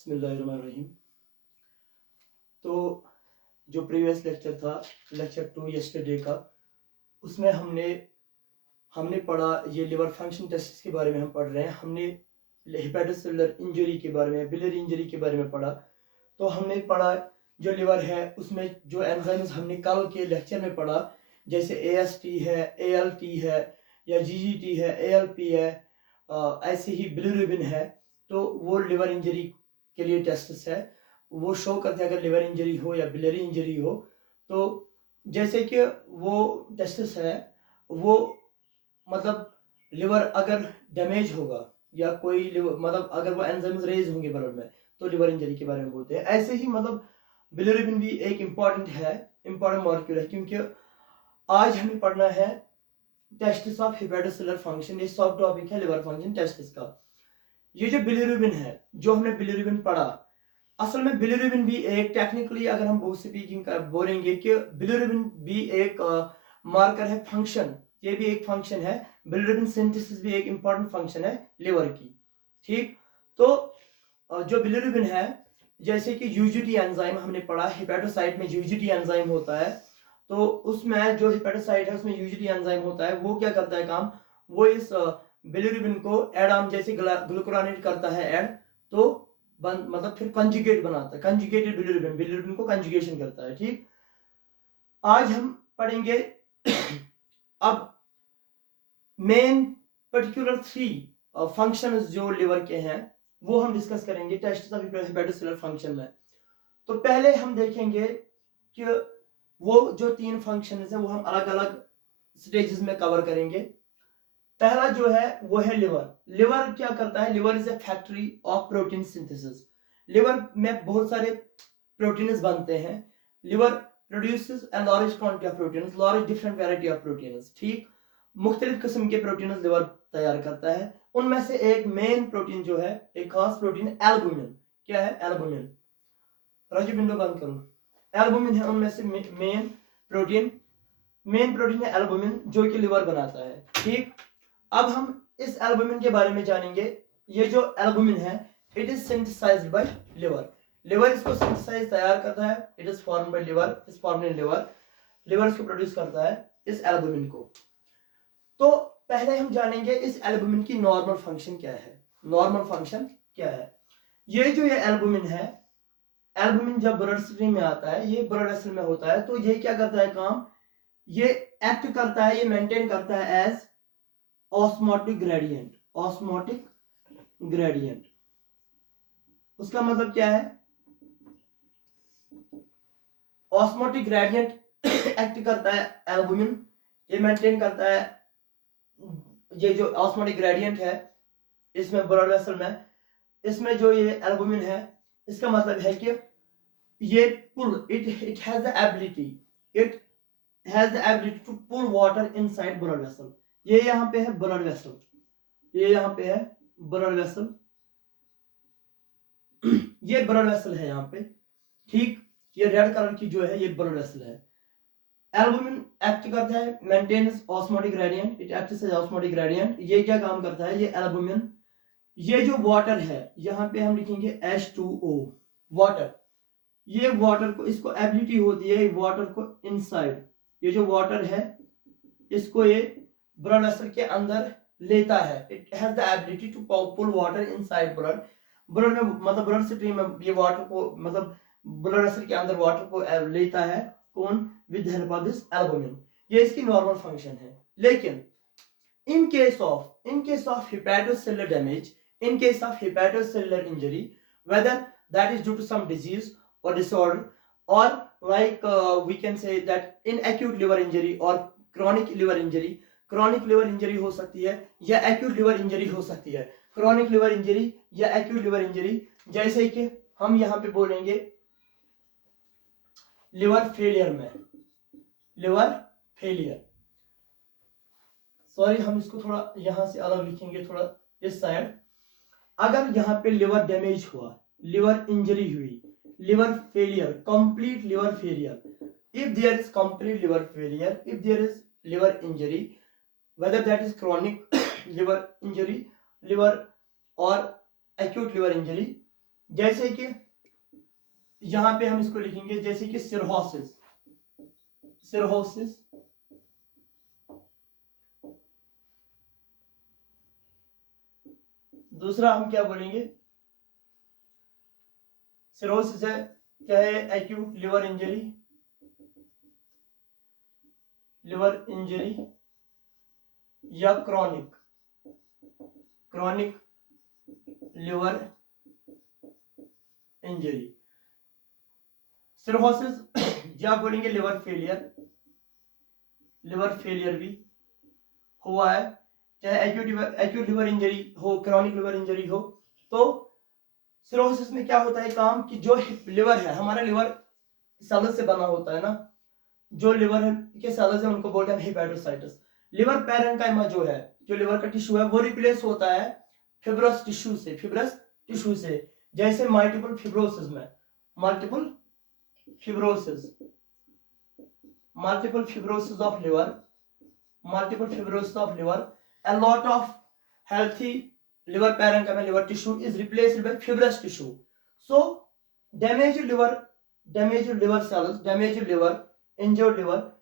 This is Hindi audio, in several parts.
बिस्मिल्लाहिर्रहमानिर्रहीम। तो जो प्रीवियस लेक्चर था, लेक्चर 2 यस्टरडे का, उसमें हमने पढ़ा ये लिवर फंक्शन टेस्ट के बारे में हम पढ़ रहे हैं। हमने हेपेटोसेलुलर इंजरी के बारे में, बिलियरी इंजरी के बारे में पढ़ा। तो हमने पढ़ा जो लिवर है उसमें जो एंजाइम्स हमने कल के लेक्चर में पढ़ा, जैसे AST है, ALT है या GGT है, ALP है, ऐसे ही बिलिरुबिन है। तो वो लिवर इंजरी के लिए टेस्ट्स है, वो शो करते हैं अगर लिवर इंजरी हो या बिलियरी इंजरी हो। तो जैसे कि वो टेस्ट्स है, वो मतलब लिवर अगर डैमेज होगा या कोई लिवर मतलब अगर वो एंजाइम्स रेज होंगे ब्लड में, तो लिवर इंजरी के बारे में बोलते हैं। ऐसे ही मतलब बिलिरुबिन भी एक इम्पॉर्टेंट मॉलिक्यूल है, क्योंकि आज हमें पढ़ना है टेस्ट्स ऑफ हेपेटोसेलुलर फंक्शन। ये सब टॉपिक है लिवर फंक्शन टेस्ट्स का। ये जो बिलिरुबिन है, जो हमने बिलिरुबिन पढ़ा, असल में बिलिरुबिन भी एक टेक्निकली अगर हम बहुत स्पीकिंग बोलेंगे कि बिलिरुबिन भी एक मार्कर है फंक्शन। ये भी एक फंक्शन है। बिलिरुबिन सिंथेसिस भी एक इंपॉर्टेंट फंक्शन है लिवर की। ठीक, तो जो बिलिरुबिन है, जैसे कि यूजीटी एंजाइम हमने पढ़ा, हेपेटोसाइट में यूजीटी एंजाइम होता है। तो उसमें जो हेपेटोसाइट है उसमें यूजीटी एंजाइम होता है। वो क्या करता है काम, वो इस बिलिरुबिन को एडाम जैसे ग्लूकुरोनेट करता है ऐड, तो मतलब फिर कंजुगेट बनाता है, कंजुगेटेड बिलिरुबिन को कंजुगेशन करता है। ठीक, आज हम पढ़ेंगे अब मेन पर्टिकुलर 3 फंक्शंस जो लिवर के हैं, वो हम डिस्कस करेंगे टेस्ट ऑफ हेपेटोसेलुलर फंक्शन में। तो पहले हम देखेंगे कि वो जो 3 फंक्शंस हैं वो हम अलग अलग स्टेजेस में कवर करेंगे। पहला जो है वो है लिवर। लिवर क्या करता है? Liver is a factory of protein synthesis. Liver में बहुत सारे प्रोटीन्स बनते हैं। Liver produces a large quantity of proteins, large different variety of proteins. ठीक, मुख्तलिफ किस्म के प्रोटीन्स लिवर तैयार करता है। उनमें से एक मेन प्रोटीन जो है, एक खास प्रोटीन, एल्बुमिन। क्या है? एल्बुमिन। राजू विंडो बंद करो। एल्बुमिन है उनमें से मेन प्रोटीन है एल्बुमिन, जो कि लिवर बनाता है। ठीक, अब हम इस एल्बुमिन के बारे में जानेंगे। ये जो एल्बुमिन है, it is synthesised by liver. Liver इसको सिंथेसाइज तैयार करता है। It is formed by liver, is formed in liver. Liver इसको प्रोड्यूस करता है, इस एल्बुमिन को। तो पहले हम जानेंगे इस एल्बुमिन की नॉर्मल फंक्शन क्या है। नॉर्मल फंक्शन क्या है? ये जो ये एल्बुमिन है, एल्बुमिन जब ब्लड स्ट्रीम में आता है, ये ब्लड वेसल में होता है, तो ये क्या करता है काम, ये एक्ट करता है, ये मेंटेन करता है as osmotic gradient. Osmotic gradient उसका मतलब क्या है? ऑस्मोटिक ग्रेडियंट एक्ट करता है एल्बुमिन, ये मेंटेन करता है। ये जो ऑस्मोटिक ग्रेडियंट है इसमें ब्लड वेसल में, इसमें जो ये एल्बुमिन है, इसका मतलब है कि ये pull, it has the ability to pull water inside blood vessel. ये यहाँ पे है ब्लड वेसल, ये यहाँ पे है ब्लड वेसल, ये ब्लड वेसल है यहाँ पे। ठीक, ये रेड कलर की जो है ये ब्लड वेसल है। एल्बुमिन एक्ट करता है, maintains osmotic gradient, it acts as osmotic gradient. ये क्या काम करता है? ये एल्बुमिन, ये जो वाटर है, यहाँ पे हम लिखेंगे H2O, वाटर। ये वाटर को, इसको एबिलिटी होती है वाटर को इनसाइड, ये जो वाटर है इसको ये ब्लड वेसल के अंदर लेता है। It has the ability to pull water inside blood में, मतलब ब्लड स्ट्रीम में ये वाटर को, मतलब ब्लड वेसल के अंदर वाटर को लेता है। कौन? With help of this albumin. ये इसकी नॉर्मल फंक्शन है। लेकिन in case of hepatocellular damage, in case of hepatocellular injury, whether that is due to some disease or disorder, or like we can say that in acute liver injury or chronic liver injury, chronic liver injury हो सकती है या acute liver injury हो सकती है। chronic liver injury या acute liver injury, जैसे कि हम यहाँ पे बोलेंगे लिवर फेलियर में, लिवर फेलियर, सॉरी हम इसको थोड़ा यहां से अलग लिखेंगे, थोड़ा इस साइड। अगर यहाँ पे लिवर डैमेज हुआ, लिवर इंजरी हुई, liver failure, complete liver failure, if there is complete liver failure, if there is liver injury, whether that is chronic liver injury, liver or acute liver injury, जैसे कि यहां पे हम इसको लिखेंगे जैसे कि सिरहोसिस, सिरहोसिस दूसरा हम क्या बोलेंगे, सिरोसिस है क्या है, acute liver injury, liver injury या chronic, chronic liver injury. Cirrhosis या बोलेंगे लिवर फेलियर, लिवर फेलियर भी हुआ है, चाहे एक्यूट लिवर इंजरी हो, क्रॉनिक लिवर इंजरी हो। तो सिरोसिस में क्या होता है काम कि जो लिवर है, हमारा लिवर सेल्स से बना होता है ना, जो लिवर के सेल्स है उनको बोलते हैं हेपेटोसाइट्स। लिवर पैरेन्काइमा जो है, जो लिवर का टिश्यू है, वो रिप्लेस होता है फिब्रस टिश्यू से, फिब्रस टिश्यू से। जैसे मल्टीपल फिब्रोसिस में, multiple fibrosis, multiple fibrosis of liver, multiple fibrosis of liver, a lot of healthy liver parenchyma, liver tissue is replaced by fibrous tissue. So damaged liver, damaged liver cells, damaged liver, injured liver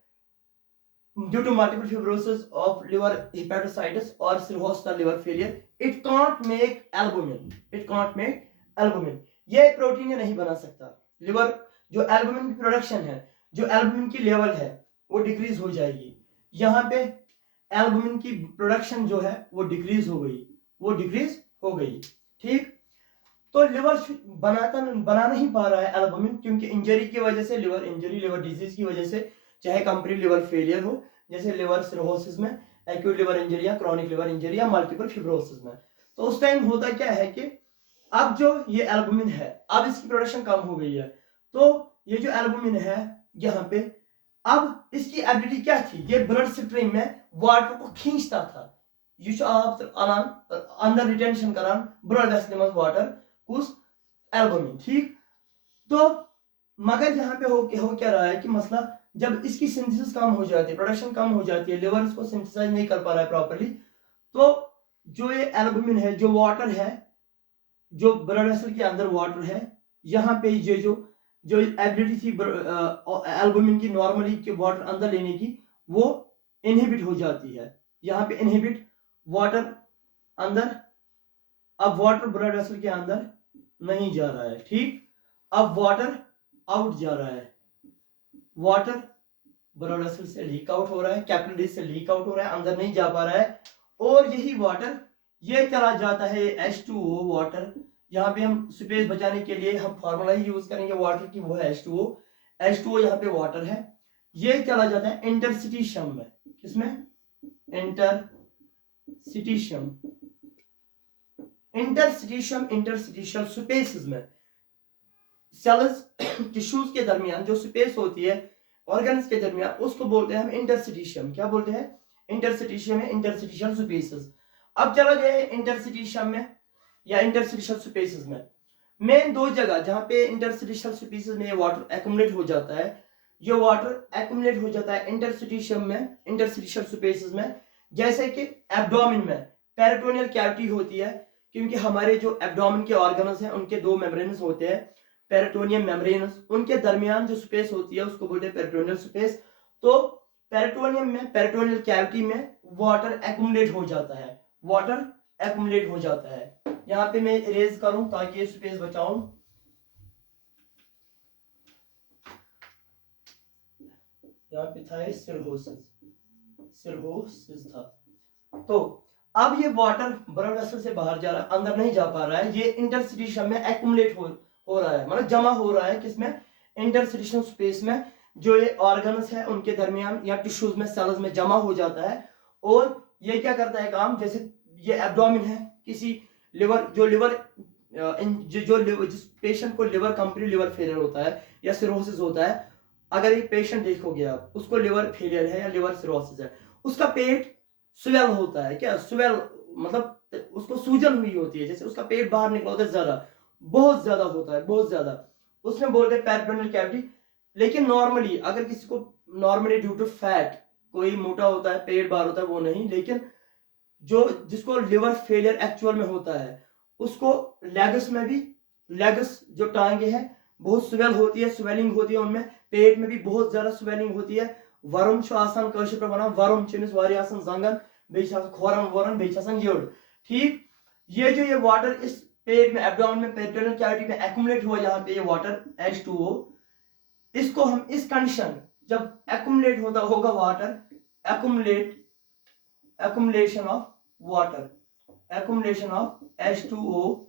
due to multiple fibrosis of liver hepatocytis or cirrhosis or liver failure, it can't make albumin, it can't make albumin, ये प्रोटीन नहीं बना सकता। लिवर जो एल्बुमिन की प्रोडक्शन है, जो एल्बुमिन की लेवल है वो डिक्रीज हो जाएगी। यहाँ पे एल्बुमिन की प्रोडक्शन जो है वो डिक्रीज हो गई, वो डिक्रीज हो गई, ठीक। तो लिवर बना नहीं पा रहा है एल्बुमिन, क्योंकि इंजरी की वजह से, लिवर इंजरी, लिवर डिजीज की वजह से, चाहे कंप्लीट लिवर फेलियर हो जैसे लिवर सिरोसिस में, एक्यूट लिवर इंजरी या क्रॉनिक लिवर इंजरी या मल्टीपल फिब्रोसिस में। तो उस टाइम होता क्या है कि अब जो ये एल्बुमिन है, अब इसकी प्रोडक्शन कम हो गई है। तो ये जो एल्बुमिन है यहाँ पे, अब इसकी एबिलिटी क्या थी, ये ब्लड स्ट्रीम में वाटर को खींचता था। ये जो आप अंदर रिटेंशन करान ब्लड वेसल में वाटर उस एल्बुमिन, ठीक। तो मगर यहाँ पे हो क्या रहा है कि मसला, जब इसकी सिंथेसिस कम हो जाती है, प्रोडक्शन कम हो जाती है, लिवर इसको सिंथेसाइज नहीं कर पा रहा है प्रॉपर्ली, तो जो ये एल्बुमिन है, जो वाटर है, जो ब्लड वेसल के अंदर वाटर है, यहाँ पे ये जो एबिलिटी थी एल्बुमिन की नॉर्मली के वाटर अंदर लेने की, वो इनहिबिट हो जाती है। यहाँ पे इनहिबिट वाटर अंदर, अब वाटर ब्लड वेसल के अंदर नहीं जा रहा है, ठीक। अब वाटर आउट जा रहा है, वाटर ब्लड वेसल से लीक आउट हो रहा है, कैपिलरीज से लीक आउट हो रहा है, अंदर नहीं जा पा रहा है। और यही वाटर ये चला जाता है H2O वाटर। यहाँ पे हम स्पेस बचाने के लिए हम फार्मूला ही यूज करेंगे वाटर की, वो है H2O। H2O यहाँ पे वाटर है, ये चला जाता है इंटरस्टिशियम में। किसमें? इंटरस्टिशियम, इंटरस्टिशियल स्पेसेस में, सेल्स टिश्यूज के दरमियान जो स्पेस होती है ऑर्गन्स के दरमियान, उसको बोलते हैं हम इंटरस्टिशियम। क्या बोलते हैं? इंटरस्टिशियम है, इंटरस्टिशियल स्पेसेस। अब चला गया इंटरस्टिशियम में या इंटरस्टिशियल स्पेसेस में, मेन दो जगह जहां पे इंटरस्टिशियल स्पेसेस में ये वाटर एक्युमुलेट हो जाता है, ये वाटर एक्युमुलेट हो जाता है इंटरस्टिशियम में, इंटरस्टिशियल स्पेसेस में। जैसे कि एब्डोमेन में पेरिटोनियल कैविटी होती है, क्योंकि हमारे जो एब्डोमेन के ऑर्गन्स हैं उनके दो मेम्ब्रेन्स होते हैं, पेरिटोनियम मेम्ब्रेन्स, उनके दरमियान जो स्पेस होती है उसको बोलते हैं पेरिटोनियल स्पेस। तो पेरिटोनियम में, पेरिटोनियल कैविटी में वाटर एक्युमुलेट हो जाता है, वाटर एक्युमुलेट हो जाता है। यहाँ पे मैं इरेज करूं ताकि ये स्पेस बचाऊं। यहाँ पे था सिरहोसिस, सिरहोसिस था। तो अब ये वाटर ब्लड वेसल से बाहर जा रहा है, अंदर नहीं जा पा रहा है, ये इंटरस्टिशियम में एक्युमुलेट हो रहा है, मतलब जमा हो रहा है। किसमें? इंटरस्टिशियल स्पेस में, जो ये ऑर्गन्स है उनके दरमियान या टिश्यूज में, सेल्स में जमा हो जाता है। और ये क्या करता है काम, जैसे ये एब्डोमेन है, किसी लिवर, जो लिवर जिस पेशेंट को लिवर कंप्लीट लिवर फेलियर होता है या सिरोसिस होता है, अगर एक पेशेंट देखोगे आप, उसको लिवर फेलियर है या लिवर सिरोसिस है, उसका पेट स्वेल होता है। क्या स्वेल मतलब? उसको सूजन हुई होती है, जैसे उसका पेट बाहर निकला होता है, ज्यादा, बहुत ज्यादा होता है, बहुत ज्यादा, उसमें बोलते हैं पेरिटोनियल कैविटी। लेकिन नॉर्मली अगर किसी को नॉर्मली ड्यू टू फैट, कोई मोटा होता है, पेट बाहर होता है, वो नहीं, लेकिन जो जिसको लिवर फेलियर एक्चुअल में होता है, उसको लेग्स में भी लेग्स जो टांगे हैं बहुत स्वेल होती है, स्वेलिंग होती है उनमें, पेट में भी बहुत ज्यादा स्वेलिंग होती है। वर्म छो आसान कशिर पे वनान वर्म चमिस वारिया आसान जंगन, बेच आसान खोरन वोरन, बेच आसान यड़। ठीक, ये जो ये वाटर इस पेट में एब्डोमेन में पेरिटोनियल कैविटी में एक्युमुलेट हुआ यहाँ पे ये वाटर H2O, इसको हम इस कंडीशन जब एक्युमुलेट होता होगा water, accumulation of water, accumulation of H2O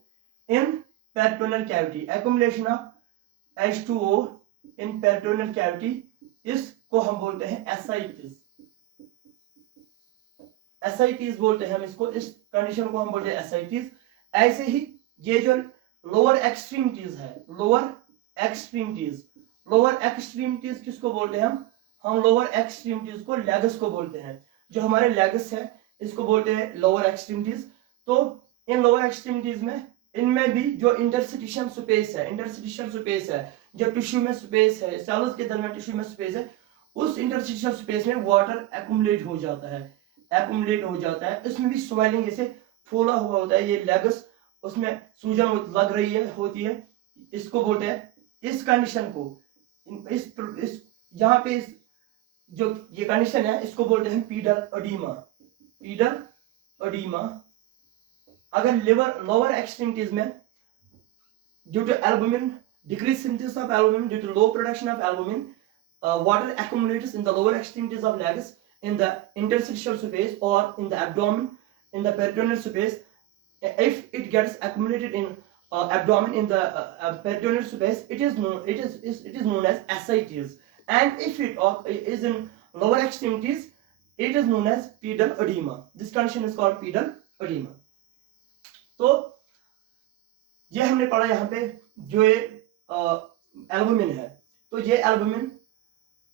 in peritoneal cavity, accumulation of H2O in peritoneal cavity, इसको हम बोलते हैं ascites, ascites बोलते हैं हम इसको, इस कंडीशन को हम बोलते हैं ascites। ऐसे ही ये जो लोअर एक्सट्रीमिटीज है, लोअर एक्सट्रीमिटीज, लोअर एक्सट्रीमिटीज किसको बोलते हैं हम लोअर एक्सट्रीमिटीज को लेग्स को बोलते हैं। जो हमारे लेग्स है इसको बोलते हैं लोअर एक्सट्रीमिटीज। तो इन लोअर एक्सट्रीमिटीज में इनमें भी जो इंटरस्टिशियल स्पेस है, इंटरस्टिशियल स्पेस है, जो टिश्यू में स्पेस है, सेल्स के दरमियान टिश्यू में स्पेस है, उस इंटरस्टिशियल स्पेस में वाटर एक्युमुलेट हो जाता है, एक्युमुलेट हो जाता है। इसमें भी स्वेलिंग जैसे फूला हुआ होता है ये लेग्स, उसमें सूजन लग रही है होती है, इसको बोलते हैं, इस कंडीशन को इस यहाँ पे इस जो ये कंडीशन है इसको बोलते हैं पीडल एडीमा, पीडल एडीमा। अगर लिवर लोअर एक्सट्रीमिटीज में due to albumin, decreased synthesis of albumin due to low production of albumin, water accumulates in the lower extremities of legs, in the interstitial space or in the abdomen, in the peritoneal space. If it gets accumulated in abdomen, in the peritoneal space, it is known as ascites, and if it is in lower extremities, it is known as pedal edema. This condition is called pedal edema. तो ये हमने पढ़ा यहाँ पे जो ये एल्बुमिन है, तो ये एल्बुमिन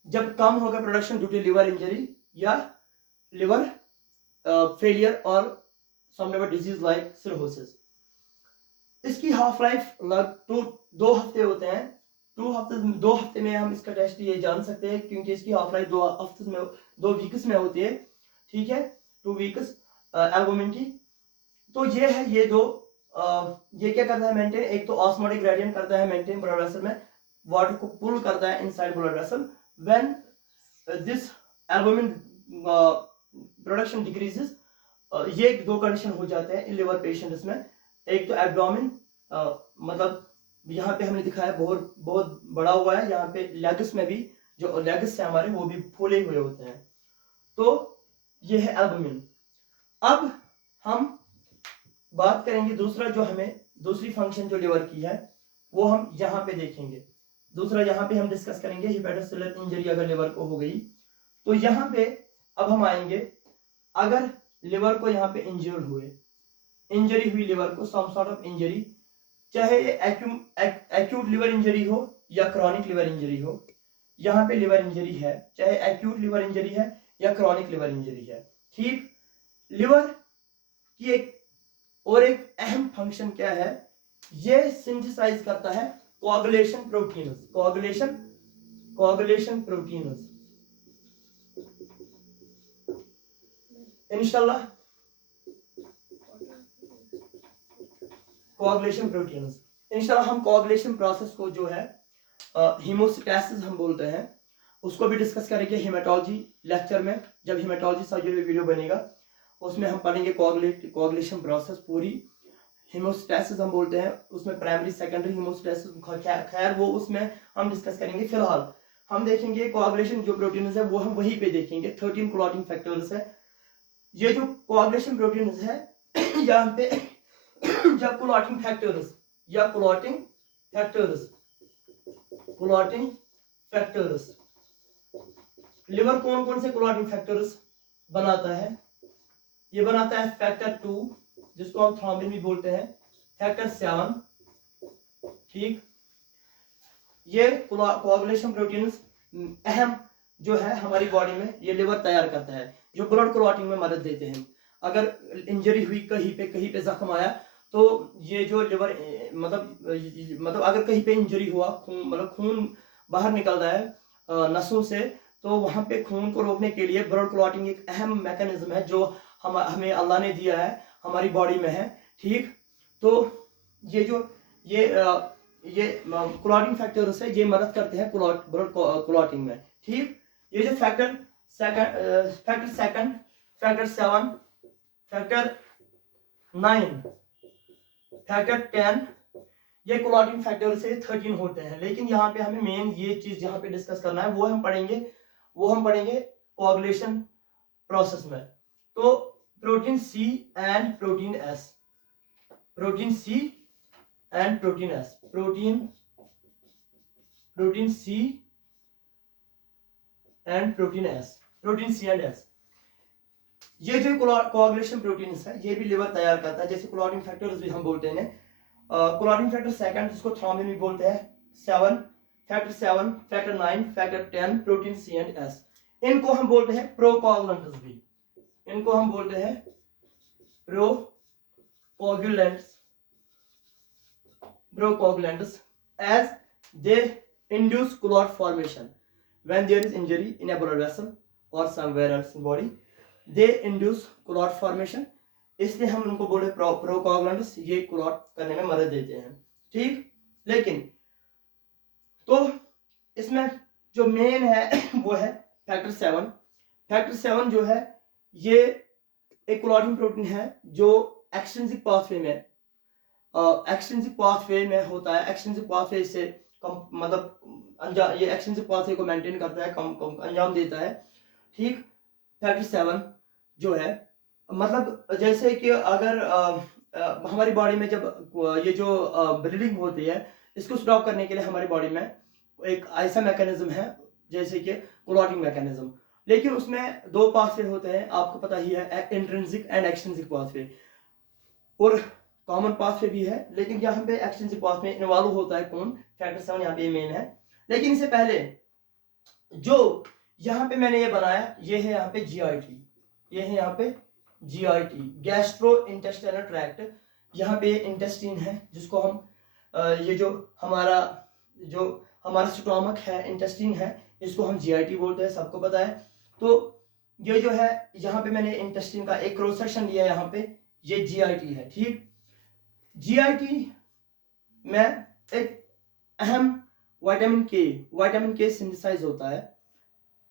जब कम होगा production due to liver injury या लिवर फेलियर और some liver disease like cirrhosis, इसकी हाफ लाइफ लग 2 हफ्ते होते हैं। 2 हफ्ते में हम इसका टेस्ट ये जान सकते हैं क्योंकि इसकी हाफ लाइफ 2 हफ्ते में 2 वीक्स में होती है। ठीक है, 2 वीक्स एल्बुमिन की। तो ये है ये दो ये क्या करता है मेंटेन, एक तो ऑस्मोटिक ग्रेडियंट करता है मेंटेन ब्लड वेसल में, वाटर को पुल करता है inside blood vessel. When this albumin production decreases, ये 2 कंडीशन हो जाते हैं इन लिवर पेशेंट्स में। एक तो एब्डोमेन, मतलब यहाँ पे हमने दिखाया बहुत बड़ा हुआ है, यहाँ पे लेग्स में भी जो लेग्स है हमारे वो भी फूले हुए होते हैं। तो ये है एल्बुमिन। अब हम बात करेंगे दूसरा, जो हमें दूसरी फंक्शन जो लिवर की है वो हम यहाँ पे देखेंगे। दूसरा यहाँ पे हम डिस्कस करेंगे हेपेटोसेलुलर इंजरी अगर लिवर को हो गई तो यहाँ पे अब हम आएंगे, अगर लिवर को यहाँ पे इंजरी हुई लिवर को, सम सॉर्ट ऑफ इंजरी, चाहे एक्यूट लिवर इंजरी हो या क्रॉनिक लिवर इंजरी हो। यहाँ पे लिवर इंजरी है, चाहे एक्यूट लिवर इंजरी है या क्रॉनिक लिवर इंजरी है। ठीक, लिवर की एक अहम फंक्शन क्या है, ये सिंथेसाइज करता है कोआगुलेशन प्रोटीन्स, कोआगुलेशन प्रोटीन्स। इंशाल्लाह कोआगुलेशन प्रोटीन्स, इंशाल्लाह हम कोआगुलेशन प्रोसेस को जो है हीमोस्टैसिस हम बोलते हैं, उसको भी डिस्कस करेंगे हेमेटोलॉजी लेक्चर में। जब हेमेटोलॉजी का जो वीडियो बनेगा उसमें हम पढ़ेंगे कोआगुलेशन प्रोसेस पूरी। हीमोस्टैसिस हम बोलते हैं, उसमें प्राइमरी सेकेंडरी हीमोस्टैसिस, खैर वो उसमें हम डिस्कस करेंगे। फिलहाल हम देखेंगे कोआगुलेशन जो प्रोटीन्स है वो हम वहीं पे देखेंगे। 13 क्लॉटिंग फैक्टर्स है। ये जो कोआगुलेशन प्रोटीन्स है यहाँ पे जब क्लॉटिंग फैक्टर्स लिवर कौन से क्लॉटिंग फैक्टर्स बनाता है, ये बनाता है फैक्टर 2 जिसको हम थ्रोम्बिन भी बोलते हैं, फैक्टर 7। ठीक, ये कोआगुलेशन प्रोटीन्स अहम जो है हमारी बॉडी में, ये लिवर तैयार करता है जो ब्लड क्लॉटिंग में मदद देते हैं। अगर इंजरी हुई कहीं पे जख्म आया तो ये जो लिवर मतलब अगर कहीं पे इंजरी हुआ, खून बाहर निकल रहा है नसों से, तो वहां पे खून को रोकने के लिए ब्लड क्लॉटिंग एक अहम मैकेनिज्म है जो हमें अल्लाह ने दिया है, हमारी बॉडी में है। ठीक, तो ये जो ये क्लॉटिंग फैक्टर्स है, ये मदद करते हैं ब्लड क्लॉटिंग में। ठीक, ये जो factor second, factor 7, factor 9, factor 10, ये क्लॉटिंग फैक्टर से 13 होते हैं। लेकिन यहाँ पे हमें मेन ये चीज यहाँ पे डिस्कस करना है, वो हम पढ़ेंगे कोआगुलेशन प्रोसेस में। तो protein C and protein S, protein C and protein S, protein C and protein S, protein C and S, ये जो कोआगुलेशन प्रोटीन्स है ये भी लिवर तैयार करता है। जैसे क्लॉटिंग फैक्टर्स भी हम बोलते हैं, क्लॉटिंग फैक्टर सेकंड जिसको थ्रोम्बिन भी बोलते हैं, 7, factor 7, factor 9, factor 10, protein C and S, इनको हम बोलते हैं प्रोकोगुलेंट्स भी, इनको हम बोलते हैं प्रोकोगुलेंट्स as they induce clot formation when there is injury in a blood vessel or somewhere else in body, they induce clot formation, इसलिए हम उनको बोले प्रोकोगुलेंट्स, ये क्लॉट करने में मदद देते हैं। ठीक, लेकिन तो इसमें जो मेन है वो है फैक्टर 7। फैक्टर 7 जो है ये एक क्लॉटिंग प्रोटीन है जो एक्सट्रिंसिक पाथवे में होता है। एक्सट्रिंसिक पाथवे से मतलब ये एक्सट्रिंसिक पाथवे को मेंटेन करता है, अंजाम देता है। ठीक, फैक्टर 7 जो है मतलब जैसे कि अगर हमारी बॉडी में जब ये जो ब्लीडिंग होती है, इसको स्टॉप करने के लिए हमारी बॉडी में एक ऐसा मैकेनिज्म है जैसे कि क्लॉटिंग मैकेनिज्म, लेकिन उसमें दो पाथवे होते हैं, आपको पता ही है, इंट्रिंसिक एंड एक्सट्रिंसिक पाथवे, और कॉमन पाथवे भी है, लेकिन यहाँ पे एक्सट्रिंसिक पाथवे इन्वॉल्व होता है कौन, फैक्टर 7 यहाँ पे मेन है। लेकिन इससे पहले जो यहाँ पे मैंने ये बनाया, ये है यहाँ पे जीआईटी, ये है यहाँ पे जीआईटी, गैस्ट्रो इंटेस्टाइनल ट्रैक्ट, यहाँ पे इंटेस्टाइन है जिसको हम ये जो हमारा स्टोमक है, इंटेस्टाइन है, इसको हम जीआईटी बोलते हैं, सबको पता है। तो ये जो है यहाँ पे मैंने इंटेस्टाइन का एक क्रॉस सेक्शन लिया, यहाँ पे ये जीआईटी है। ठीक, जीआईटी में एक अहम विटामिन के सिंथेसाइज होता है।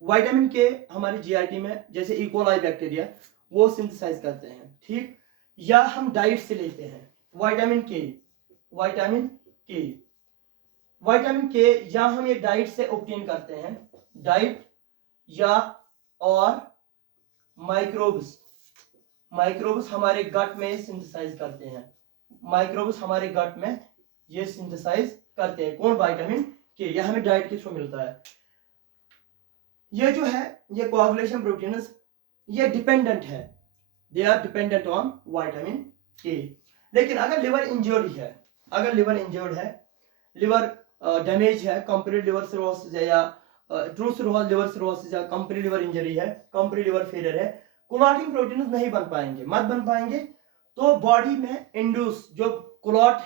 विटामिन के हमारी जीआईटी में जैसे इकोलाई बैक्टीरिया वो सिंथेसाइज करते हैं। ठीक, या हम डाइट से लेते हैं विटामिन के या हम ये डाइट से ऑब्टेन करते हैं, डाइट या और माइक्रोब्स हमारे गट में सिंथेसाइज करते हैं, माइक्रोब्स हमारे गट में ये सिंथेसाइज करते हैं, कौन, विटामिन के, यह हमें डाइट के थ्रू मिलता है। ये जो है ये कोआगुलेशन प्रोटीन्स ये डिपेंडेंट है, they are dependent on vitamin K. लेकिन अगर लिवर इंजर्ड है, लिवर डैमेज है, कंप्लीट लिवर सिरोसिस है या ट्रू लिवर सिरोसिस या कंप्लीट लिवर इंजरी है, कंप्लीट लिवर फेलियर है, क्लॉटिंग प्रोटीन्स नहीं बन पाएंगे, तो बॉडी में इंड्यूस जो क्लॉट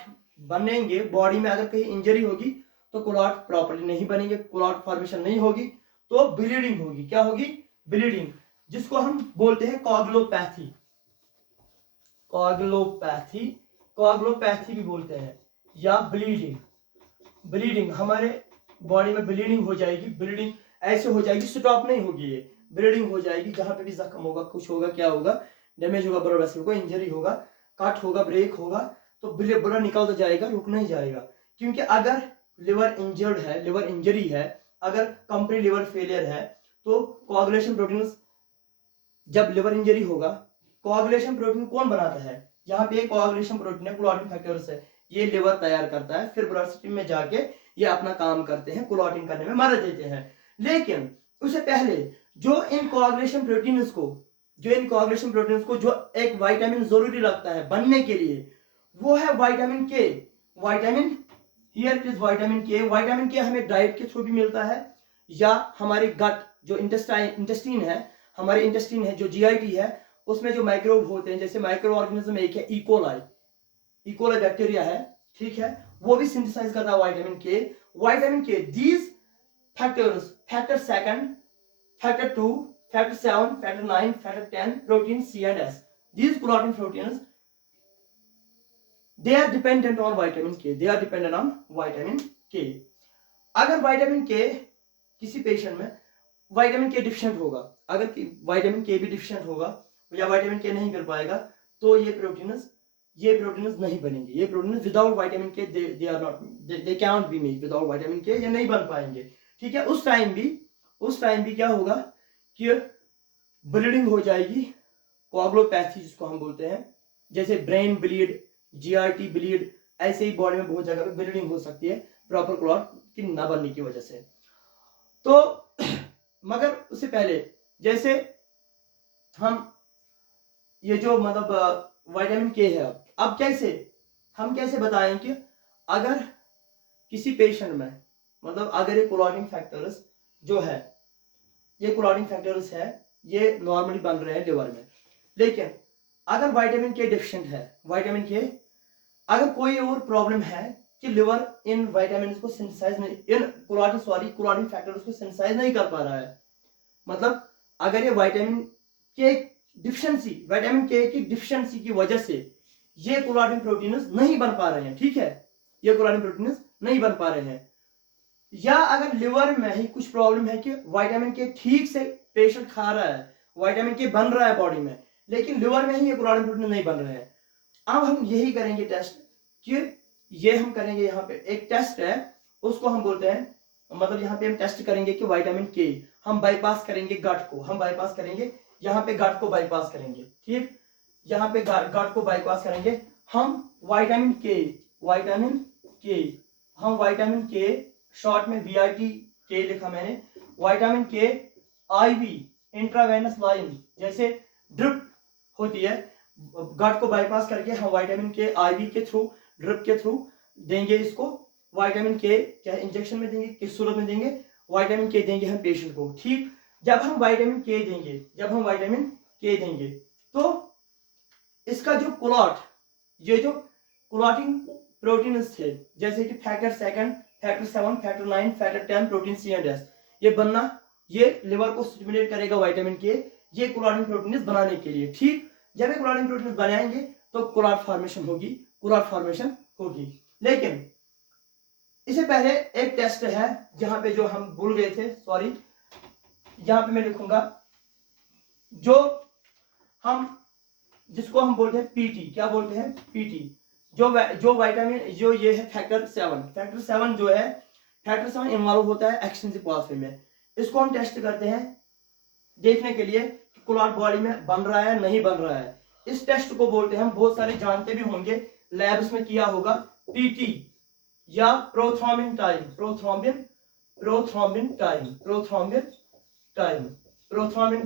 बनेंगे, बॉडी में अगर कहीं इंजरी होगी तो क्लॉट प्रॉपर्ली नहीं बनेंगे, क्लॉट फॉर्मेशन नहीं होगी, तो ब्लीडिंग होगी। क्या होगी? ब्लीडिंग, जिसको हम बोलते हैं कोआगुलोपैथी भी बोलते हैं, या ब्लीडिंग हमारे बॉडी में ब्लीडिंग हो जाएगी, ब्लीडिंग ऐसे हो जाएगी, स्टॉप नहीं होगी, ये ब्लीडिंग हो जाएगी, जहां पे भी जख्म होगा, कुछ होगा, क्या होगा, डैमेज होगा, ब्लड वेसल को इंजरी होगा, कट होगा, ब्रेक होगा, तो ब्लड निकल तो जाएगा, रुक नहीं जाएगा। क्योंकि अगर लिवर इंजर्ड है, लिवर इंजरी है, अगर कंप्लीट लिवर फेलियर है, तो कोआगुलेशन प्रोटीन, जब लिवर इंजरी होगा, कोआगुलेशन प्रोटीन कौन बनाता है? यहाँ पे कोआगुलेशन प्रोटीन है, क्लॉटिंग फैक्टर्स है, ये लिवर तैयार करता है, फिर ब्लड स्ट्रीम में जाके ये अपना काम करते हैं, क्लॉटिंग करने में मदद देते हैं। लेकिन उससे पहले जो इन कोआगुलेशन प्रोटीन्स को जो एक विटामिन जरूरी लगता है बनने के लिए, वो है विटामिन के। विटामिन के हमें डाइट के थ्रू भी मिलता है, या हमारे गट जो इंटेस्टाइन है, हमारे इंटेस्टाइन है, जो जीआईटी है, उसमें जो माइक्रोब होते हैं, जैसे माइक्रो ऑर्गेनिज्म एक है इकोलाई बैक्टीरिया है, ठीक है, वो भी सिंथेसाइज करता है vitamin K. These factors, factor 2, factor 2, factor 7, factor 9, factor 10, protein C and S, these clotting proteins they are dependent on vitamin K, they are dependent on vitamin K. अगर विटामिन के किसी पेशेंट में विटामिन के डिफिशिएंट होगा, अगर विटामिन के भी डिफिशिएंट होगा या विटामिन के नहीं कर पाएगा, तो ये प्रोटीन्स नहीं बनेंगे। ये proteins without vitamin K they are not, they can not be made without vitamin K, ये नहीं बन पाएंगे। ठीक है, उस टाइम भी क्या होगा कि ब्लीडिंग हो जाएगी, कोआगुलोपैथी जिसको हम बोलते हैं, जैसे ब्रेन ब्लीड, जीआरटी ब्लीड, ऐसे ही बॉडी में बहुत जगह पे ब्लीडिंग हो सकती है प्रॉपर क्लॉट की ना बनने की वजह से। तो मगर उससे पहले जैसे हम ये जो मतलब विटामिन के है, अब कैसे बताएं कि अगर किसी पेशेंट में मतलब अगर ये क्लॉटिंग फैक्टर्स जो है, ये क्लॉटिंग फैक्टर्स है, ये नॉर्मली बन रहे हैं लिवर में, लेकिन अगर विटामिन के डिफिशिएंट है, विटामिन के अगर कोई और प्रॉब्लम है कि लिवर इन विटामिन को सिंथेसाइज नहीं, इन क्लॉटिंग फैक्टर्स को सिंथेसाइज नहीं कर पा रहा है, मतलब अगर ये विटामिन के की डिफिशिएंसी की वजह से ये कोलाजन प्रोटीन्स नहीं बन पा रहे हैं, ठीक है, ये कोलाजन प्रोटीन्स नहीं बन पा रहे हैं, या अगर लिवर में ही कुछ प्रॉब्लम है कि विटामिन के ठीक से पेशेंट खा रहा है, विटामिन के बन रहा है बॉडी में, लेकिन लिवर में ही ये कोलाजन प्रोटीन नहीं बन रहे हैं। अब हम यही करेंगे टेस्ट कि ये हम करेंगे, यहाँ पे एक टेस्ट है उसको हम बोलते हैं, मतलब यहाँ पे हम टेस्ट करेंगे कि विटामिन के हम बाईपास करेंगे, गट को हम बाईपास करेंगे, यहाँ पे गट को बाईपास करेंगे, ठीक, यहाँ पे गट को बाईपास करेंगे हम विटामिन के शॉर्ट में VIT के लिखा मैंने, विटामिन के IV इंट्रावेनस लाइन जैसे ड्रिप होती है, गट को बाईपास करके हम विटामिन के IV के थ्रू, ड्रिप के थ्रू देंगे इसको, विटामिन के क्या इंजेक्शन में देंगे, किस सूरत में देंगे, विटामिन के देंगे हम पेशेंट को, ठीक। जब हम विटामिन के देंगे तो इसका जो क्लॉट, ये जो क्लॉटिंग प्रोटीन्स थे जैसे कि factor 2, factor 7, factor 9, factor 10 protein C and S, ये बनना, ये लिवर को स्टिमुलेट करेगा विटामिन के ये क्लॉटिंग प्रोटीन्स बनाने के लिए, ठीक। जब ये क्लॉटिंग प्रोटीन्स बनाएंगे तो क्लॉट फॉर्मेशन होगी। लेकिन इससे पहले एक टेस्ट है जहां पे जो हम भूल गए थे, सॉरी, यहां पे मैं लिखूंगा जो हम जिसको हम बोलते हैं PT, क्या बोलते हैं PT, जो विटामिन जो ये है फैक्टर 7 जो है, फैक्टर 7 इन्वॉल्व होता है एक्सटेंसिव पाथवे में, इसको हम टेस्ट करते हैं देखने के लिए कि क्लॉट बॉडी में बन रहा है नहीं बन रहा है। इस टेस्ट को बोलते हैं, हम बहुत सारे जानते भी होंगे, लैब्स में किया होगा, PT या प्रोथ्रोम्बिन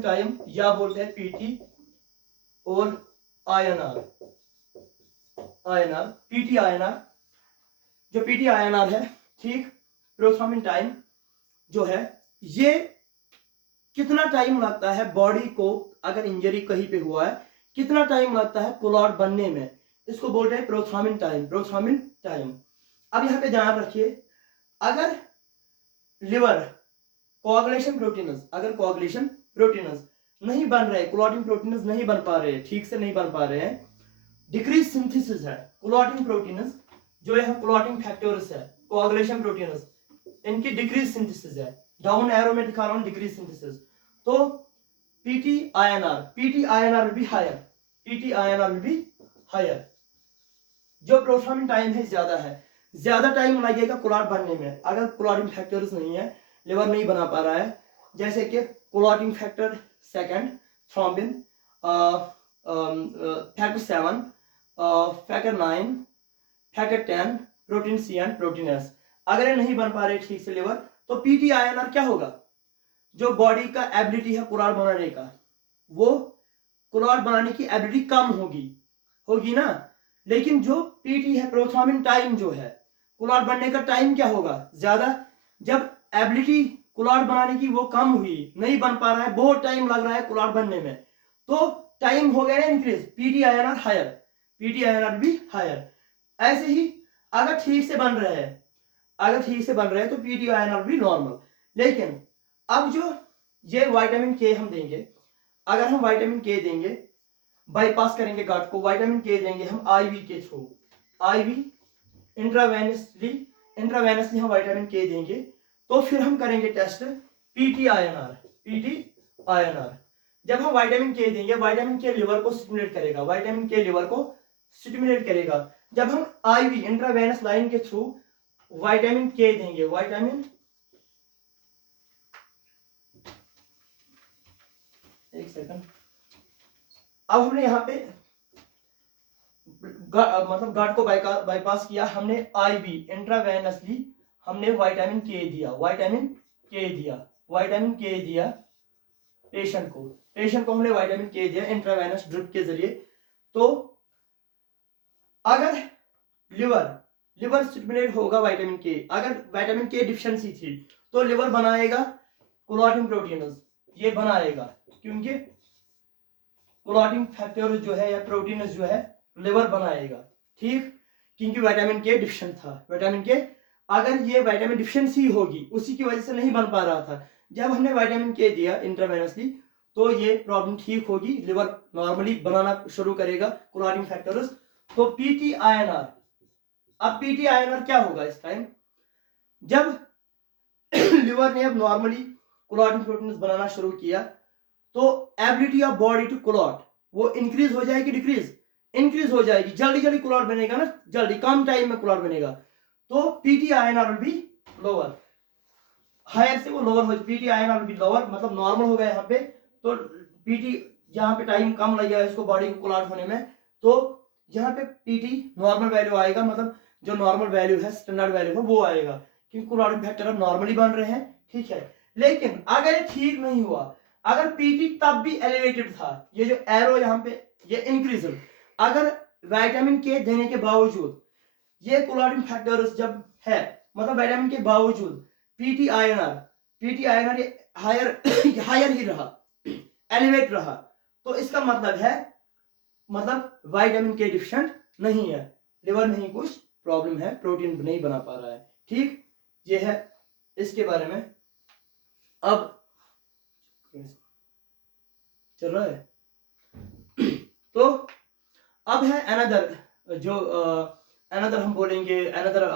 टाइम या बोलते हैं PT और INR, जो PT INR है, ठीक, प्रोथ्रोम्बिन टाइम जो है, ये कितना टाइम लगता है बॉडी को, अगर इंजरी कहीं पे हुआ है कितना टाइम लगता है क्लॉट बनने में, इसको बोलते हैं प्रोथ्रोम्बिन टाइम। अब यहाँ पे ध्यान रखिए, अगर लिवर कोआगुलेशन प्रोटीन्स नहीं बन रहे, क्लॉटिंग प्रोटीन्स नहीं बन पा रहे, ठीक से नहीं बन पा रहे हैं, डिक्रीज सिंथेसिस है, क्लॉटिंग प्रोटीन्स जो है क्लॉटिंग फैक्टर्स है, कोआगुलेशन प्रोटीन्स इनकी डिक्रीज सिंथेसिस है, डाउन एरो में दिखा रहा हूं डिक्रीज सिंथेसिस, तो PT INR will be higher, जो प्रोथ्रोम्बिन टाइम है ज्यादा टाइम लगेगा क्लॉट बनने में, अगर क्लॉटिंग फैक्टर्स नहीं है, लिवर नहीं बना पा रहा है, जैसे कि clotting factor 2, thrombin, factor 7, factor 9, factor 10 protein C and protein S, अगर ये नहीं बन पा रहे ठीक से लिवर, तो PT INR क्या होगा, जो बॉडी का एबिलिटी है क्लॉट बनाने का, वो क्लॉट बनाने की एबिलिटी कम होगी ना, लेकिन जो PT है प्रोथ्रोम्बिन टाइम जो है, क्लॉट बनने का टाइम क्या होगा ज्यादा, जब एबिलिटी क्लॉट बनाने की वो कम हुई, नहीं बन पा रहा है, बहुत टाइम लग रहा है क्लॉट बनने में, तो टाइम हो गया ना इंक्रीज, PT INR भी हायर। ऐसे ही अगर ठीक से बन रहे हैं तो PT INR भी नॉर्मल। लेकिन अब जो ये विटामिन के हम देंगे, अगर हम विटामिन के देंगे, बाईपास करेंगे गट को, विटामिन के देंगे हम IV के थ्रू, IV इंट्रावेनसली हम विटामिन के देंगे, तो फिर हम करेंगे टेस्ट PT-INR। जब हम विटामिन के देंगे, विटामिन के लिवर को स्टिमुलेट करेगा, विटामिन के लिवर को स्टिमुलेट करेगा। जब हम IV इंट्रावेनस लाइन के थ्रू विटामिन के देंगे, विटामिन, एक सेकंड, अब हमने यहाँ पे मतलब गट को बाईपास किया, हमने IV इंट्रावेनसली हमने विटामिन के दिया, विटामिन के दिया पेशेंट को हमने विटामिन के दिया इंट्रावेनस ड्रिप के जरिए। तो अगर लिवर स्टिमुलेट होगा विटामिन के, अगर विटामिन के डिफिशिएंसी थी तो लिवर बनाएगा क्लोटिंग प्रोटीन्स, ये बनाएगा, क्योंकि क्लोटिंग फैक्टर जो है या प्रोटीन जो है लिवर बनाएगा, ठीक, क्योंकि विटामिन के डिफिशिएंट था। विटामिन के अगर ये विटामिन डिफिशिएंसी होगी, उसी की वजह से नहीं बन पा रहा था, जब हमने विटामिन के दिया इंट्रावेनसली तो ये प्रॉब्लम ठीक होगी, लिवर नॉर्मली बनाना शुरू करेगा क्लोटिंग फैक्टर्स। तो PT-INR, अब PT-INR क्या होगा इस टाइम, जब लिवर ने अब नॉर्मली क्लोटिंग प्रोटीन्स बनाना शुरू किया, तो ability of body to clot वो इंक्रीज हो जाएगी, इंक्रीज हो जाएगी, जल्दी क्लॉट बनेगा ना, जल्दी कम टाइम में क्लॉट बनेगा। तो PT-INR will be lower, higher से वो लोअर हो, PT-INR विल बी लोअर, मतलब नॉर्मल होगा यहाँ पे, तो PT जहाँ पे टाइम कम लगेगा इसको बॉडी को क्लॉट होने में, तो यहाँ पे PT नॉर्मल वैल्यू आएगा, मतलब जो नॉर्मल वैल्यू है, स्टैंडर्ड वैल्यू है वो आएगा, क्योंकि क्लॉटिंग फैक्टर अब नॉर्मली बन रहे हैं, ठीक है। लेकिन अगर ये ठीक नहीं हुआ, अगर PT तब भी एलिवेटेड था, ये जो एरो यहाँ पे ये इंक्रीज, अगर विटामिन के देने के बावजूद ये क्लोटिंग फैक्टर्स जब है, मतलब विटामिन के बावजूद PT-INR ये हायर ही रहा, एलिवेट रहा, तो इसका मतलब है, मतलब विटामिन के डिफिशिएंट नहीं है, लिवर में ही कुछ प्रॉब्लम है, प्रोटीन नहीं बना पा रहा है, ठीक, ये है इसके बारे में। अब चल रहा है तो अब है अनदर, जो अनदर हम बोलेंगे, अनदर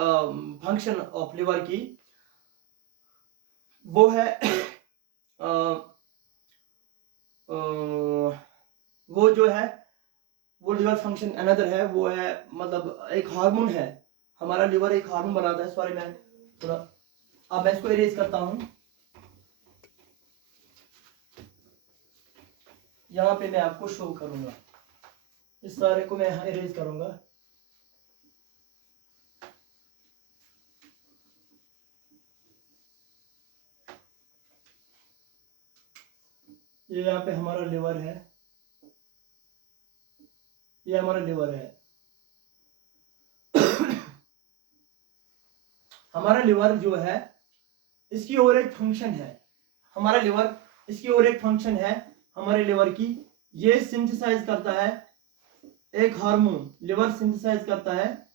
फंक्शन ऑफ लिवर की, वो है वो जो है वो लिवर फंक्शन अनदर है, वो है मतलब एक हार्मोन है, हमारा लिवर एक हार्मोन बनाता है, सॉरी मैं थोड़ा, अब मैं इसको इरेज करता हूं, यहाँ पे मैं आपको शो करूंगा, इस सारे को मैं यहाँ इरेज करूंगा, ये यहाँ पे हमारा लिवर है, ये हमारा लिवर है। हमारा लिवर जो है इसकी और एक फंक्शन है, हमारा लिवर इसकी और एक फंक्शन है हमारे लिवर की, ये सिंथेसाइज करता है एक हार्मोन, लिवर सिंथेसाइज करता है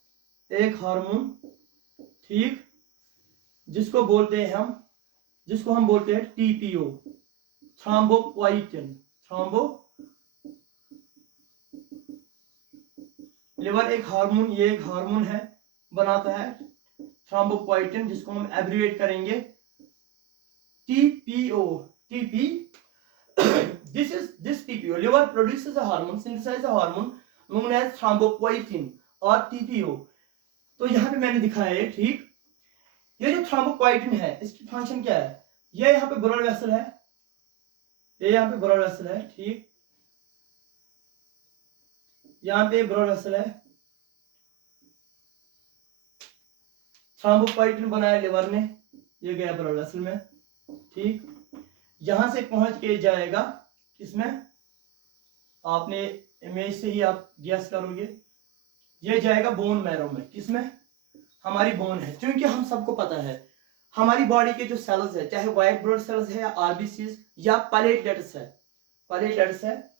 एक हार्मोन, ठीक, जिसको हम बोलते हैं TPO, थ्रोम्बोपोइटिन। लिवर एक हार्मोन, ये एक हार्मोन है, बनाता है थ्रोम्बोपोइटिन, जिसको हम एब्रिविएट करेंगे TPO, TP। this TPO, liver produces a hormone, synthesizes a hormone known as thrombopoietin और TPO। तो यहाँ पे मैंने दिखाया है, ठीक, ये जो थ्रोम्बोपोइटिन है इसकी फंक्शन क्या है, ये यहाँ पे ब्लड वेसल है, ये यहाँ पे ब्लड वेसल है, ठीक, यहाँ पे ब्लड वेसल है, थ्रोम्बोपोइटिन बनाया लिवर ने, ये गया ब्लड वेसल में, ठीक, यहां से पहुंच के जाएगा इसमें, आपने इमेज से ही आप गैस करोगे, ये जाएगा बोन मैरो में, किसमें, हमारी बोन है, क्योंकि हम सबको पता है हमारी बॉडी के जो सेल्स है, चाहे व्हाइट ब्लड सेल्स है या आरबीसीज या प्लेटलेट्स है,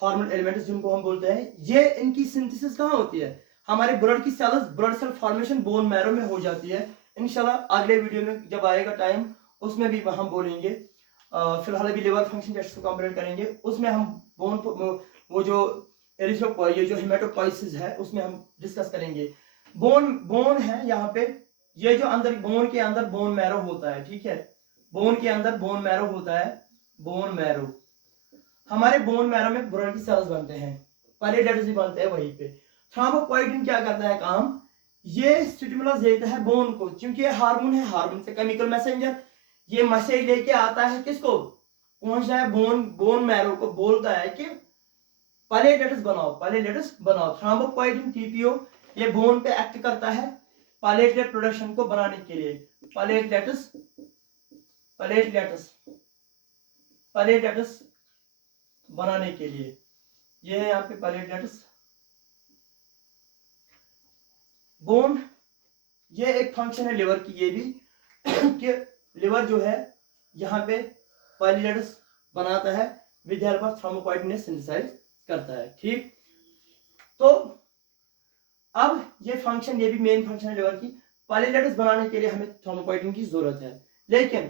फॉर्मल एलिमेंट्स जिनको हम बोलते हैं, ये इनकी सिंथेसिस कहाँ होती है, हमारे ब्लड की cells, blood cell formation bone marrow में हो जाती है। इंशाल्लाह अगले वीडियो में जब आएगा टाइम उसमें भी हम बोलेंगे, फिलहाल अभी लिवर फंक्शन टेस्ट को कंप्लीट करेंगे, उसमें हम बोन वो जो ये जो हेमेटोपोइसिस है उसमें हम डिस्कस करेंगे। बोन है यहाँ पे, ये जो अंदर बोन के अंदर बोन मैरो होता है, ठीक है, बोन के अंदर बोन मैरो होता है, बोन मैरो। हमारे बोन मैरो में बुराकी सेल्स बनते हैं, पैलेटेट्स भी बनते हैं वहीं पे। थ्रोम्बोपोइटिन क्या करता है काम, ये स्टिमुलस देता है बोन को, क्योंकि ये हार्मोन है, हार्मोन से केमिकल मैसेंजर, ये मैसेज लेके आता है किसको, पहुंचता है बोन मैरो को, बोलता है कि पैलेटेट्स बनाओ, पैलेटेट्स बनाओ। थ्रोम्बोपोइटिन टीपीओ ये बोन पे एक्ट करता है पैलेटेट प्रोडक्शन को बनाने के लिए, पैलेटेट्स पैलेटेट्स पैलेटेट्स बनाने के लिए। ये है यहाँ पे पैलेटेट्स बोन। ये एक फंक्शन है लिवर की, ये भी कि लिवर जो है यहाँ पे पैलेटेट्स बनाता है with help of thrombopoietin synthesise करता है, ठीक। तो अब ये फंक्शन, ये भी मेन फंक्शन है लिवर की, पैलेटेट्स बनाने के लिए हमें थ्रोम्बोपोइटिन की जरूरत है। लेकिन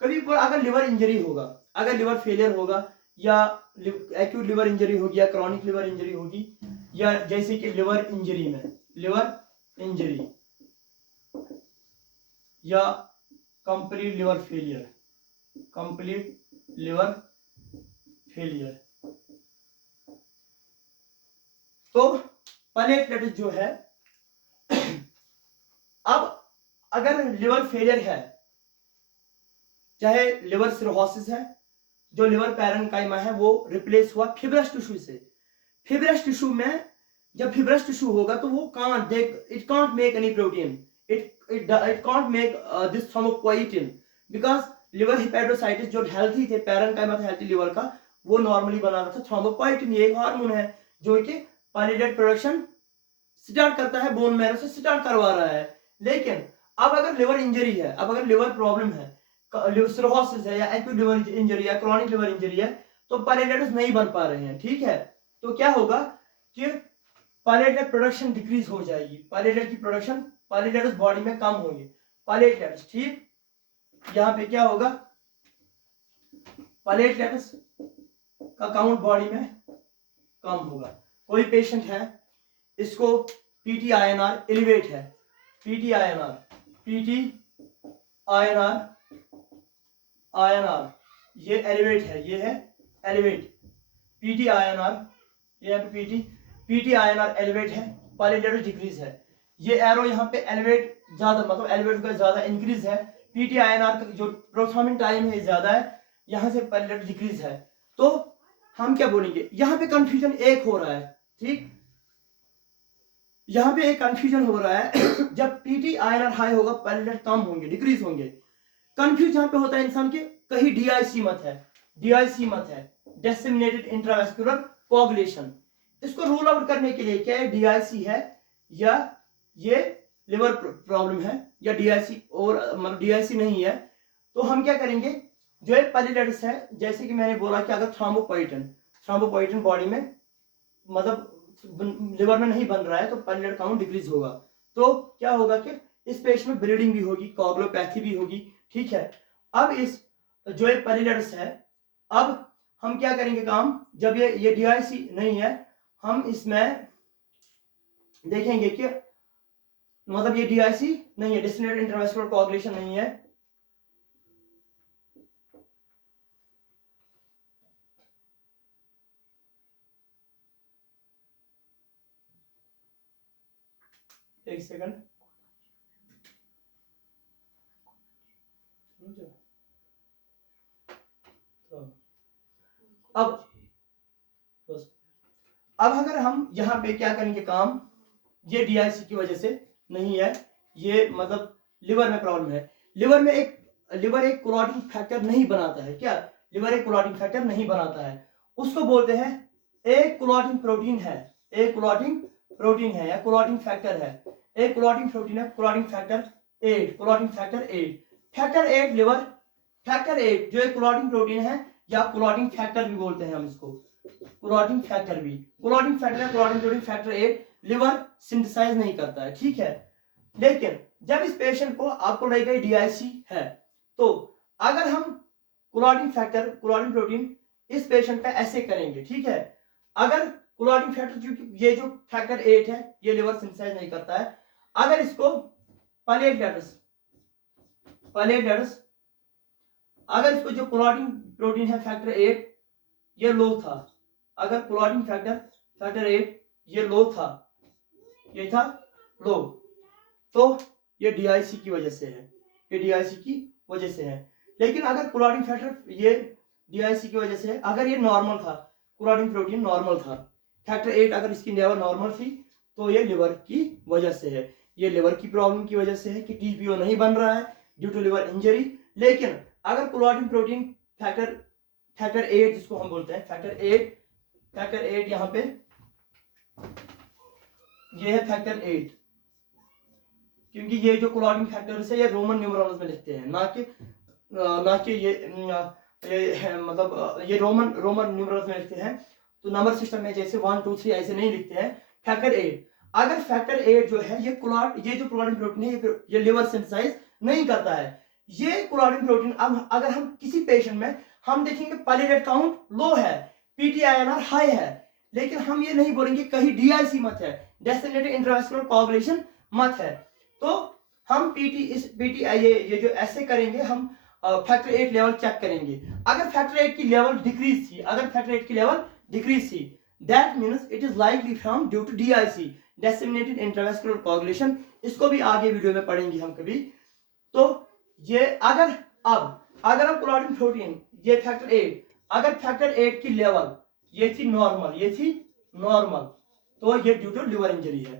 कभी अगर लिवर इंजरी होगा, अगर लिवर फेलियर होगा, या एक्यूट लिवर इंजरी होगी, या क्रॉनिक लिवर इंजरी होगी, या जैसे कि लिवर इंजरी में, लिवर इंजरी या complete liver failure, complete liver failure, तो पैलेटेट्स जो है अब अगर लिवर फेलियर है, चाहे लिवर सिरोसिस है, जो लिवर पैरेन्काइमा है वो रिप्लेस हुआ फिब्रस टिश्यू से। फिब्रस टिश्यू में जब फिब्रस टिश्यू होगा तो वो it can't make any protein, it can't make this thrombopoietin because liver hepatocytes जो हेल्थी थे, पैरेन्काइमा था हेल्थी लिवर का, वो नॉर्मली बना रहा था थ्रोम्बोपोइटिन। ये एक हार्मोन है जो कि पैलेटेट प्रोडक्शन स्टार्ट करता है, बोन मैरो से स्टार्ट करवा रहा है। लेकिन अब अगर लिवर इंजरी है, अब अगर लिवर प्रॉब्लम है, सिरोसिस है, या एक्यूट लिवर इंजरी है, क्रॉनिक लिवर इंजरी है, तो पैलेटेट्स नहीं बन पा रहे हैं, ठीक है। तो क्या होगा कि पैलेटेट प्रोडक्शन डिक्रीज हो जाएगी, पैलेटेट की प्रोडक्शन, पैलेटेट्स बॉडी में कम होंगे, पैलेटेट्स, ठीक। यहाँ पे क्या होगा, पैलेटेट्स का काउंट बॉडी में कम होगा। कोई पेशेंट है, इसको PTINR एलिवेट है, PTINR ये एलिवेट है, ये है एलिवेट, PTINR, ये PTINR एलिवेट है, पैलेटेट्स डिक्रीज है। ये एरो यहाँ पे एलिवेट ज्यादा, मतलब एलिवेट का ज्यादा इंक्रीज है, PTINR का जो प्रोथ्रोम्बिन टाइम है ज्यादा है, यहाँ से पैलेटेट्स डिक्रीज है। तो हम क्या बोलेंगे, यहाँ पे कंफ्यूजन एक हो रहा है, ठीक, यहाँ पे एक कंफ्यूजन हो रहा है जब PTINR हाई होगा पैलेटेट कम होंगे, डिक्रीज होंगे। कंफ्यूज यहाँ पे होता है इंसान के, कहीं DIC मत है, DIC मत है, डिसेमिनेटेड इंट्रावेस्कुलर कोआगुलेशन। इसको रूल आउट करने के लिए क्या है, DIC है या ये लिवर प्रॉब्लम है, या DIC और मतलब DIC नहीं है, तो हम क्या करेंगे, जो एक पैलेटेट्स है, जैसे कि मैंने बोला कि अगर थ्रोम्बोपोइटिन बॉडी में मतलब लिवर में नहीं बन रहा है तो पैलेटेट काउंट डिक्रीज होगा। तो क्या होगा कि इस पेशेंट में ब्लीडिंग भी होगी, कोआगुलोपैथी भी होगी, ठीक है। अब इस जो एक पैलेटेट्स है, अब हम क्या करेंगे काम, जब ये DIC नहीं है, हम इसमें देखेंगे कि मतलब ये DIC नहीं है, डिसेमिनेटेड इंट्रावेस्कुलर कोआगुलेशन नहीं है, एक सेकंड, अब अगर हम यहाँ पे क्या करेंगे काम, ये DIC की वजह से नहीं है, ये मतलब लिवर में प्रॉब्लम है, लिवर एक क्लॉटिंग फैक्टर नहीं बनाता है, क्या लिवर एक क्लॉटिंग फैक्टर नहीं बनाता है, उसको बोलते हैं एक क्लॉटिंग प्रोटीन है, एक क्लॉटिंग प्रोटीन है या क्लॉटिंग फैक्टर है, एक क्लॉटिंग प्रोटीन है, clotting factor 8, clotting factor 8, factor 8 liver, factor 8 जो एक क्लॉटिंग प्रोटीन है, या क्लॉटिंग फैक्टर भी बोलते हैं हम इसको, क्लॉटिंग फैक्टर भी, clotting factor, clotting protein factor 8 liver synthesise नहीं करता है, ठीक है। लेकिन जब इस पेशेंट को आपको लगेगा DIC है, तो अगर हम क्लॉटिंग फैक्टर, क्लॉटिंग प्रोटीन इस पेशेंट का ऐसे करेंगे, ठीक है, अगर क्लॉटिंग फैक्टर, क्योंकि ये जो फैक्टर 8 है ये लिवर सिंथेसाइज नहीं करता है, अगर इसको प्लेटलेट्स अगर इसको जो क्लोटिंग प्रोटीन है फैक्टर 8 ये लो था, अगर क्लोटिंग फैक्टर 8 ये लो था, ये था लो, तो ये DIC की वजह से है, ये DIC की वजह से है। लेकिन अगर क्लोटिंग फैक्टर ये DIC की वजह से है, अगर ये नॉर्मल था, क्लोटिंग प्रोटीन नॉर्मल था, फैक्टर 8 अगर इसकी लेवल नॉर्मल थी, तो ये लिवर की वजह से है, ये लिवर की प्रॉब्लम की वजह से है कि TPO नहीं बन रहा है ड्यू टू लिवर इंजरी। लेकिन अगर क्लोटिंग प्रोटीन फैक्टर 8 जिसको हम बोलते हैं फैक्टर 8 यहाँ पे ये है फैक्टर 8, क्योंकि ये जो क्लोटिंग फैक्टर्स है ये रोमन न्यूमरल्स में लिखते हैं, ना कि ये मतलब ये रोमन न्यूमरल्स में लिखते हैं। तो नंबर सिस्टम में जैसे 1 2 3 ऐसे नहीं लिखते हैं। फैक्टर 8, अगर फैक्टर 8 जो है ये जो क्लोटिंग प्रोटीन है ये लिवर सिंथेसाइज नहीं करता है। ये क्लोटिंग प्रोटीन अब अगर हम किसी पेशेंट में हम देखेंगे प्लेटलेट काउंट लो है, PTINR हाई है, लेकिन हम ये नहीं बोलेंगे कहीं DIC मत है, डिसेमिनेटेड इंट्रावेस्कुलर कोआगुलेशन मत है। तो हम ये जो ऐसे करेंगे, हम फैक्टर 8 लेवल चेक करेंगे। अगर फैक्टर 8 की लेवल डिक्रीज थी, that means it is likely from due to DIC, disseminated intravascular coagulation. इसको भी आगे वीडियो में पढ़ेंगे हम कभी। तो ये अगर हम क्लोटिंग प्रोटीन ये फैक्टर 8, अगर फैक्टर 8 की लेवल ये थी नॉर्मल, तो ये ड्यू टू लिवर इंजरी है।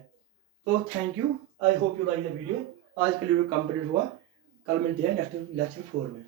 तो thank you, I hope you like the video. आज का वीडियो कंप्लीट हुआ, कल मिलते हैं नेक्स्ट लेक्चर 4 में।